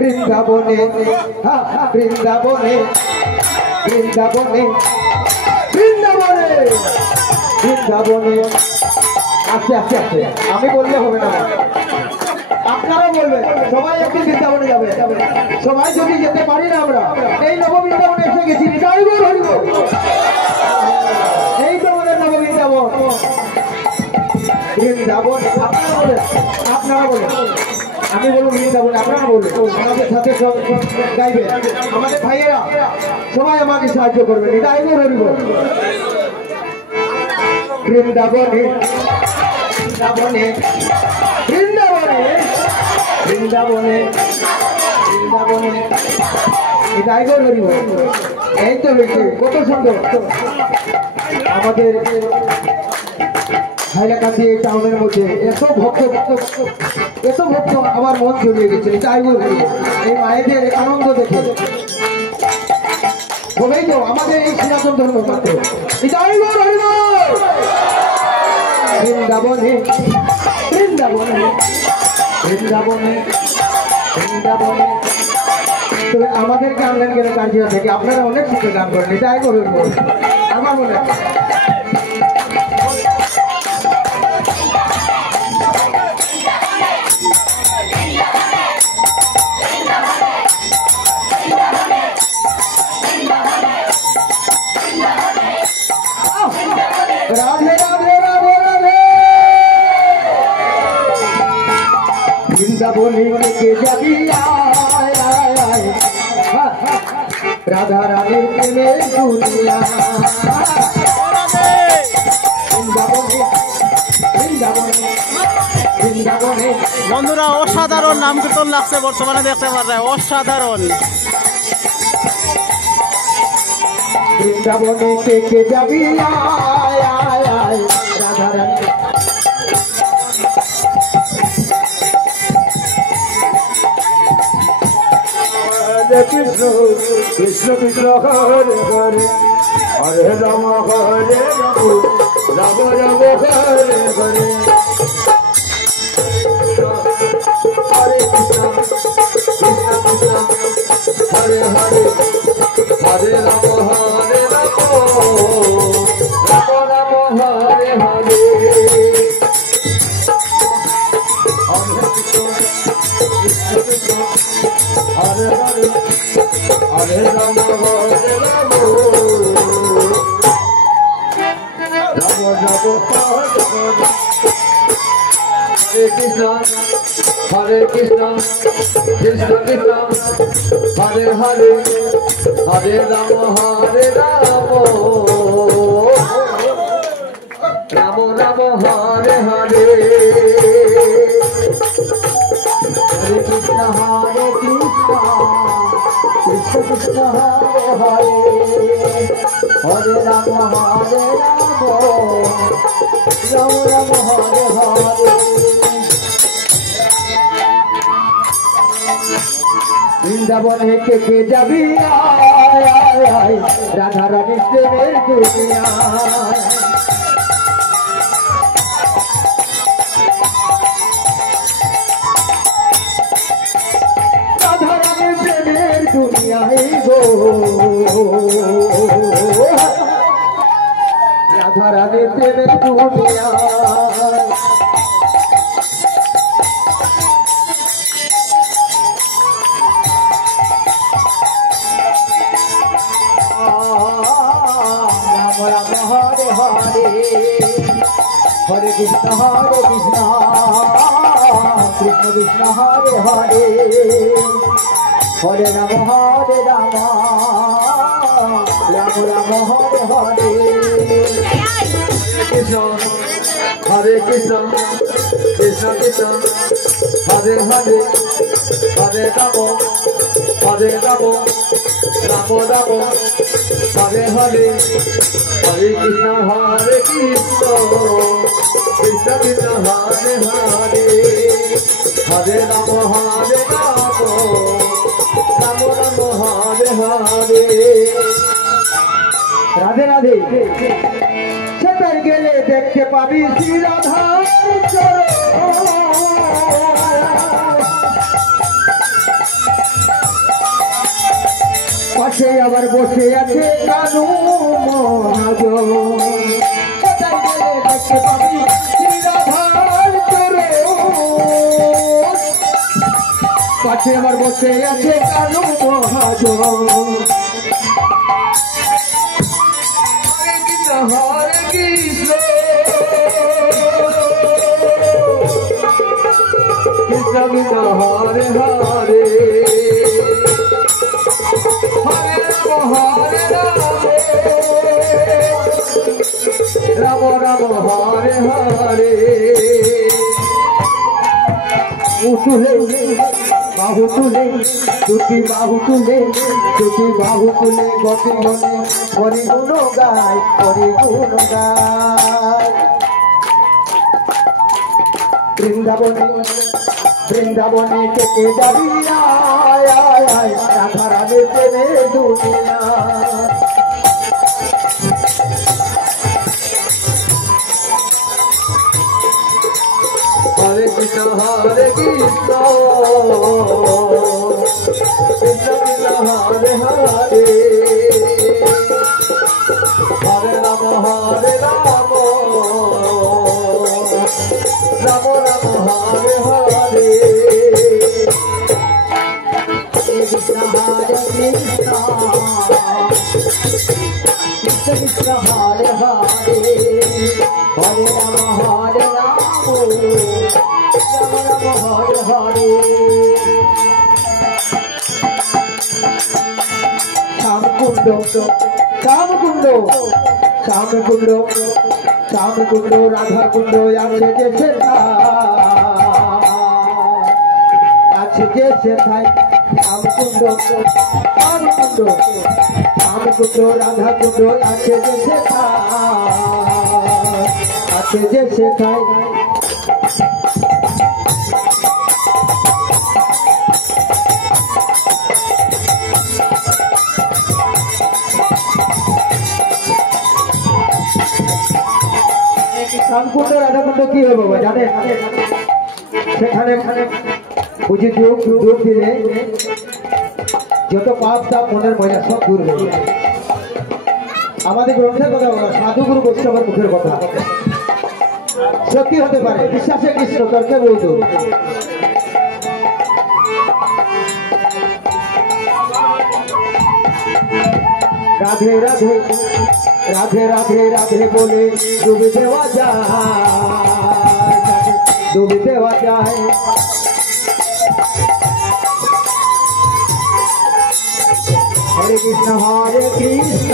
বৃন্দাবনে বৃন্দাবনে বৃন্দাবনে বৃন্দাবনে বৃন্দাবনে আস্তে আস্তে আস্তে আমি বললে হবে না, আপনারা বলবেন। সবাই একদিন বৃন্দাবনে যাবে, সবাই যদি যেতে পারি না আমরা এই নববৃন্দাবনে এসে গেছি। এই তো আমাদের নববৃন্দাবন বৃন্দাবন। আপনারা বলেন আমি বলবো বৃন্দাবন, আপনারা বলবেন আমাদের সাথে গাইবেন। আমাদের ভাইয়েরা সবাই আমাকে সাহায্য করবেন। এটা আমি বলবো বৃন্দাবনে বৃন্দাবনে বৃন্দাবনে বৃন্দাবনে বৃন্দাবনে এটা আমি বলবো। এই তো হয়েছে কত সুন্দর আমাদের হাইলাকান্দি এই টাউনের মধ্যে এত ভক্ত আমার মন জড়িয়ে গেছে। তাই বলবো এই মায়েদের আনন্দ দেখে বলেই তো আমাদের এই সনাতন ধর্ম মাত্র। বৃন্দাবনে বৃন্দাবনে বৃন্দাবনে বৃন্দাবনে। তবে আমাদেরকে আনলেন কেন কার্য থেকে? আপনারা অনেক সুখে গান করেন, এটাই বলবো আমার মনে হয়। রাধে রাধে রাধে রাধে বৃন্দাবনে কে যাবি রাধা রানীর প্রেমের দুনিয়া। বন্ধুরা অসাধারণ নাম কীর্তন লাগছে বর্তমানে দেখতে পারে, অসাধারণ। বৃন্দাবনে কে যাবি রাধা রানী কৃষ্ণ কৃষ্ণ কৃষ্ণ হরে হরে হরে রাম হরে রাম রাম রাম হরে হরে হরে কৃষ্ণ কৃষ্ণ কৃষ্ণ হরে হরে হরে রাম হরে রাম রাম রাম হরে হরে হরে হরে হরে রাম হরে রাম রাম রাম হরে কৃষ্ণ হরে কৃষ্ণ কৃষ্ণ কৃষ্ণ হরে হরে হরে রাম হরে রাম রাম রাম হরে হরে হরে কৃষ্ণ হরে কৃষ্ণ কৃষ্ণ কৃষ্ণ হরে হরে হরে রাম হরে রাম রাম রাম হরে হরে। বৃন্দাবনে কে যাবি রাধা রানীর প্রেমের দুনিয়া। রাধা রানীর প্রেমের দুনিয়ায় গো রাধা রানীর প্রেমের দুনিয়া। हरे कृष्ण कृष्ण कृष्ण हरे हरे हरे राम राम राम हरे हरे। कृष्ण हरे कृष्ण कृष्ण कृष्ण हरे हरे हरे राम राम राम हरे हरे हरे कृष्ण कृष्ण कृष्ण हरे हरे हरे राम राम राम हरे हरे। राधे राधे সেতার গেলে দেখতে পাবি শ্রী রাধার চরণ। পাশে আবার বসে আছে কানু মহাজন কোথায় গেলে দেখতে পাবি রাধার চরণ পাশে আবার বসে আছে কানু মহাজন হরে কৃষ্ণ কৃষ্ণ কৃষ্ণ হরে হরে হরে রাম রাম রাম হরে হরে উঠুলে বাহু তুলে দুটি বাহু তুলে গতি মনে হরি গুণ গায় বৃন্দাবনে কেটে যাবি রাধা রাধে প্রেমে দুনিয়া হরে কৃষ্ণ হরে কৃষ্ণ কৃষ্ণ কৃষ্ণ হরে হরে হরে রাম রাম রাম হরে হরে কৃষ্ণ হরে কৃষ্ণ কৃষ্ণ কৃষ্ণ হরে হরে হরে রাম হরে হরে শ্যামকুণ্ড রাধা কুণ্ড আছে যে সেথায় শ্যামকুণ্ড রাধা কুণ্ড আছে যে সেথায় শ্যামকুণ্ড রাধাকুণ্ড কি হবে বাবা জানে সেখানে বুঝি যোগ দিলে যত পাপ তাপ মনের ময়লা সব দূর হয়ে যায় আমাদের গ্রন্থের কথা বলা সাধুগুরু বৈষ্ণবের মুখের কথা সত্যি হতে পারে বিশ্বাসে কৃষ্ণ তর্কে বলতো রাধে রাধে রাধে রাধে রাধে বলে ডুবে দেওয়া যায় হরে কৃষ্ণ হরে Krishna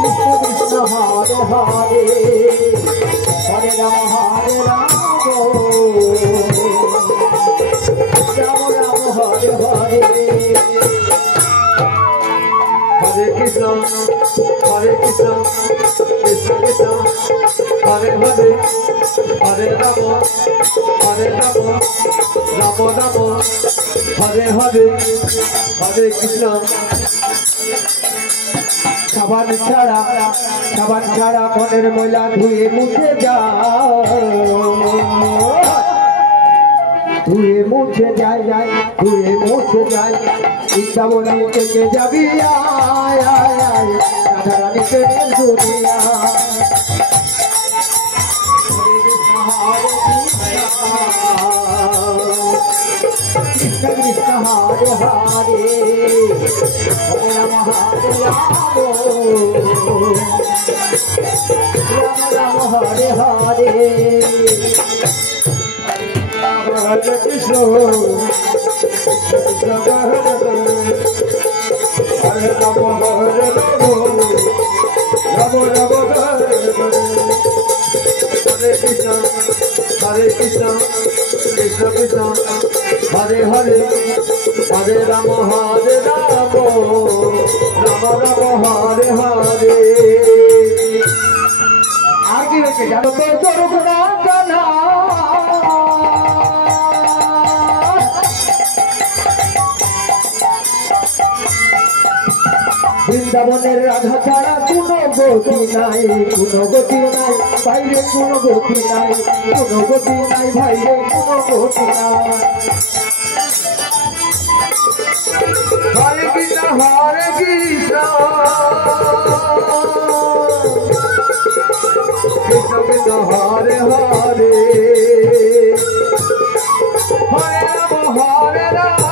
Krishna Krishna Hare Hare Hare Ram Ram Ram Hare Hare Hare Krishna, Krishna Krishna, Hare Hare, Hare Rama, Rama Rama, Hare Hare, Hare Krishna. সাবান ছাড়া মনের ময়লা ধুয়ে মুছে যায় বৃন্দাবনে থেকে যাবি রাধা রানী প্রেমের দুনিয়া কৃষ্ণ কৃষ্ণ হরে হরে হরে রাম রাম হরে হরে হরে কৃষ্ণ কৃষ্ণ হরে হরে রাম হরে রাম রাম হরে হরে কৃষ্ণ কৃষ্ণ কৃষ্ণ হরে হরে হরে রাম রাম রাম হরে হরে আর কি হয়েছে জানো তো জরুরা জানা বৃন্দাবনের রাধা ছাড়া কোনো গতি নাই বাইরে কোনো গতি নাই বাইরে কোনো গতি নাই হরে কৃষ্ণ হরে কৃষ্ণ কৃষ্ণ কৃষ্ণ হরে হরে হরে রাম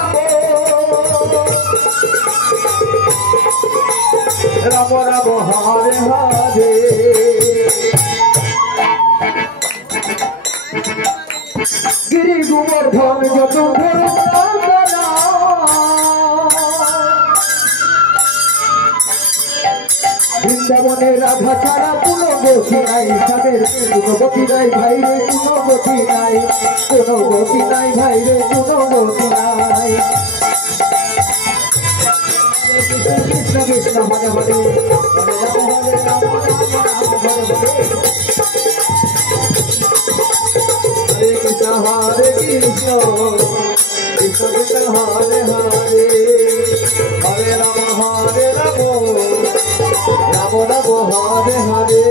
রাম রাম হরে হরে গিরি গোবর্ধন যত বৃন্দাবনে রাধা ছাড়া কোনো গতি নাই, তাদের কোনো গতি নাই ভাই রে, কোনো গতি নাই, কোনো গতি নাই ভাই রে, কোনো গতি নাই। কৃষ্ণ কৃষ্ণ হরে হরে হরে রাম হরে কৃষ্ণ হরে কৃষ্ণ কৃষ্ণ কৃষ্ণ হরে হরে হরে রাম রাম রাম হরে হরে।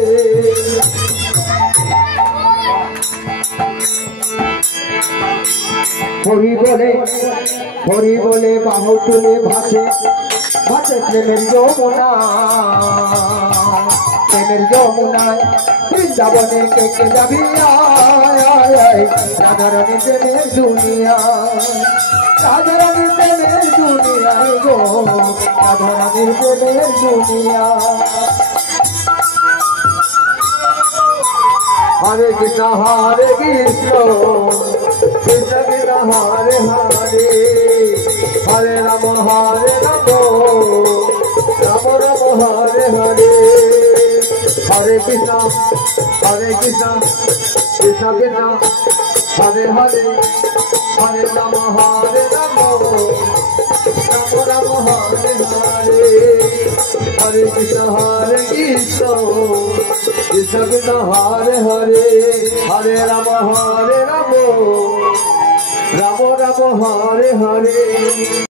হরি বলে বাহু তুলে ভাসে ভাসে প্রেমের যমুনা, প্রেমের যমুনায় বৃন্দাবনে কে কে যাবি রাধারানী প্রেমের দুনিয়া, রাধারানী প্রেমের দুনিয়ায় গো, রাধারানীর প্রেমের দুনিয়া। হরে কৃষ্ণ হরে কৃষ্ণ কৃষ্ণ কৃষ্ণ হরে হরে হরে রাম রাম রাম হরে হরে হরে কৃষ্ণ কৃষ্ণ কৃষ্ণ হরে হরে হরে রাম রাম রাম হরে হরে হরে কৃষ্ণ কৃষ্ণ কৃষ্ণ কৃষ্ণ হরে হরে হরে রাম রাম রাম রাম হরে হরে।